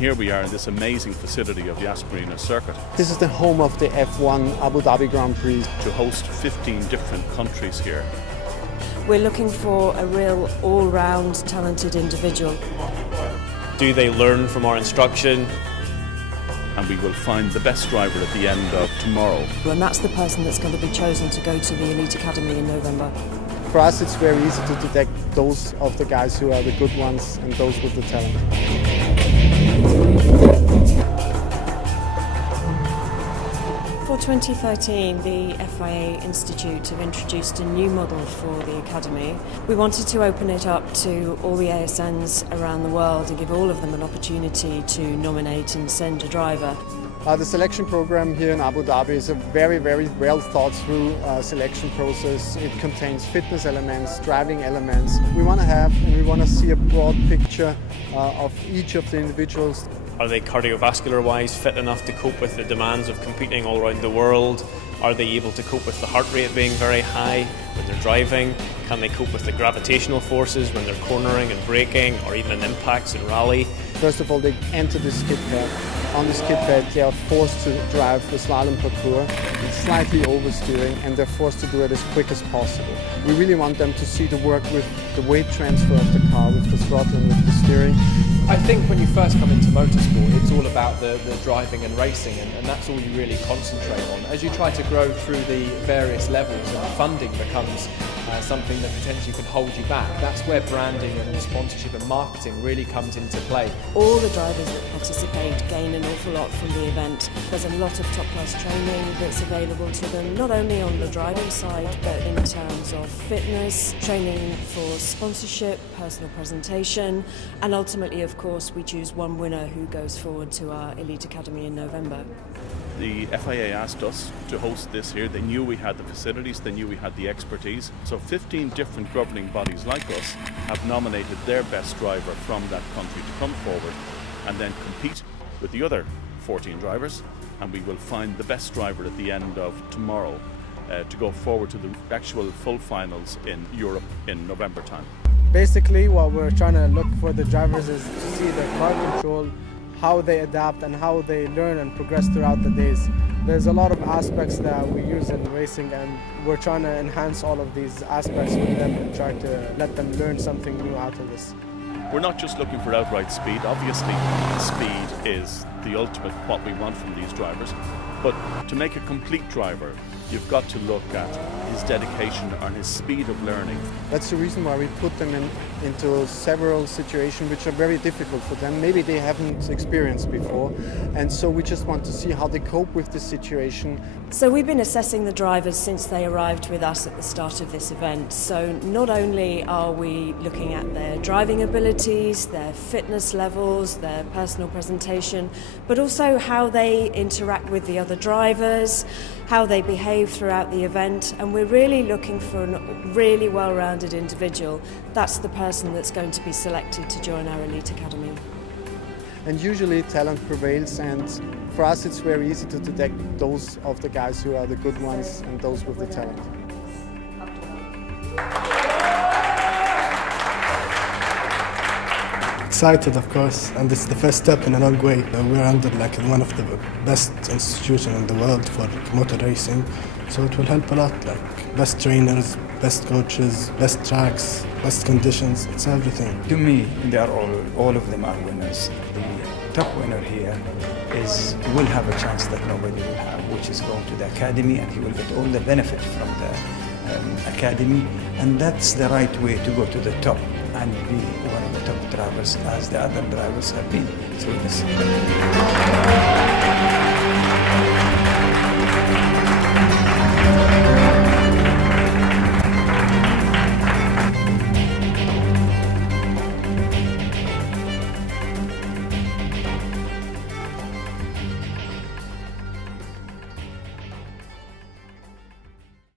here we are in this amazing facility of the Asmarina circuit. This is the home of the F1 Abu Dhabi Grand Prix. To host 15 different countries here. We're looking for a real all-round talented individual. Do they learn from our instruction? And we will find the best driver at the end of tomorrow. And that's the person that's going to be chosen to go to the Elite Academy in November. For us, it's very easy to detect those of the guys who are the good ones and those with the talent. For 2013, the FIA Institute have introduced a new model for the Academy. We wanted to open it up to all the ASNs around the world and give all of them an opportunity to nominate and send a driver. The selection program here in Abu Dhabi is a very, very well thought through selection process. It contains fitness elements, driving elements. We want to have and we want to see a broad picture of each of the individuals. Are they cardiovascular wise fit enough to cope with the demands of competing all around the world? Are they able to cope with the heart rate being very high when they're driving? Can they cope with the gravitational forces when they're cornering and braking, or even in impacts in rally? First of all, they enter the skid pad. On the skid pad, they are forced to drive the slalom parcours. It's slightly oversteering, and they're forced to do it as quick as possible. We really want them to see the work with the weight transfer of the car, with the throttle and with the steering. I think when you first come into motorsport, it's all about the driving and racing, and that's all you really concentrate on. As you try to grow through the various levels, and funding becomes something that potentially could hold you back, that's where branding and sponsorship and marketing really comes into play. All the drivers that participate gain an awful lot from the event. There's a lot of top-class training that's available to them, not only on the driving side, but in terms of fitness, training for sponsorship, personal presentation, and ultimately, of course, we choose one winner who goes forward to our Elite Academy in November. The FIA asked us to host this here. They knew we had the facilities, they knew we had the expertise. So 15 different governing bodies like us have nominated their best driver from that country to come forward and then compete with the other 14 drivers, and we will find the best driver at the end of tomorrow to go forward to the actual full finals in Europe in November time. Basically, what we're trying to look for the drivers is to see their car control, how they adapt and how they learn and progress throughout the days. There's a lot of aspects that we use in racing, and we're trying to enhance all of these aspects with them and try to let them learn something new out of this. We're not just looking for outright speed. Obviously, speed is the ultimate what we want from these drivers. But to make a complete driver, you've got to look at his dedication and his speed of learning. That's the reason why we put them into several situations which are very difficult for them. Maybe they haven't experienced before, and so we just want to see how they cope with the situation. So we've been assessing the drivers since they arrived with us at the start of this event. So not only are we looking at their driving abilities, their fitness levels, their personal presentation, but also how they interact with the other drivers, how they behave throughout the event, and we're really looking for a really well-rounded individual. That's the person that's going to be selected to join our Elite Academy. And usually talent prevails, and for us it's very easy to detect those of the guys who are the good ones and those with the talent. Excited, of course, and it's the first step in a long way. We're under one of the best institutions in the world for motor racing, so it will help a lot. Best trainers, best coaches, best tracks, best conditions. It's everything. To me, they are all of them are winners. The top winner here will have a chance that nobody will have, which is going to the academy, and he will get all the benefit from the academy, and that's the right way to go to the top and be one of the top drivers, as the other drivers have been through this.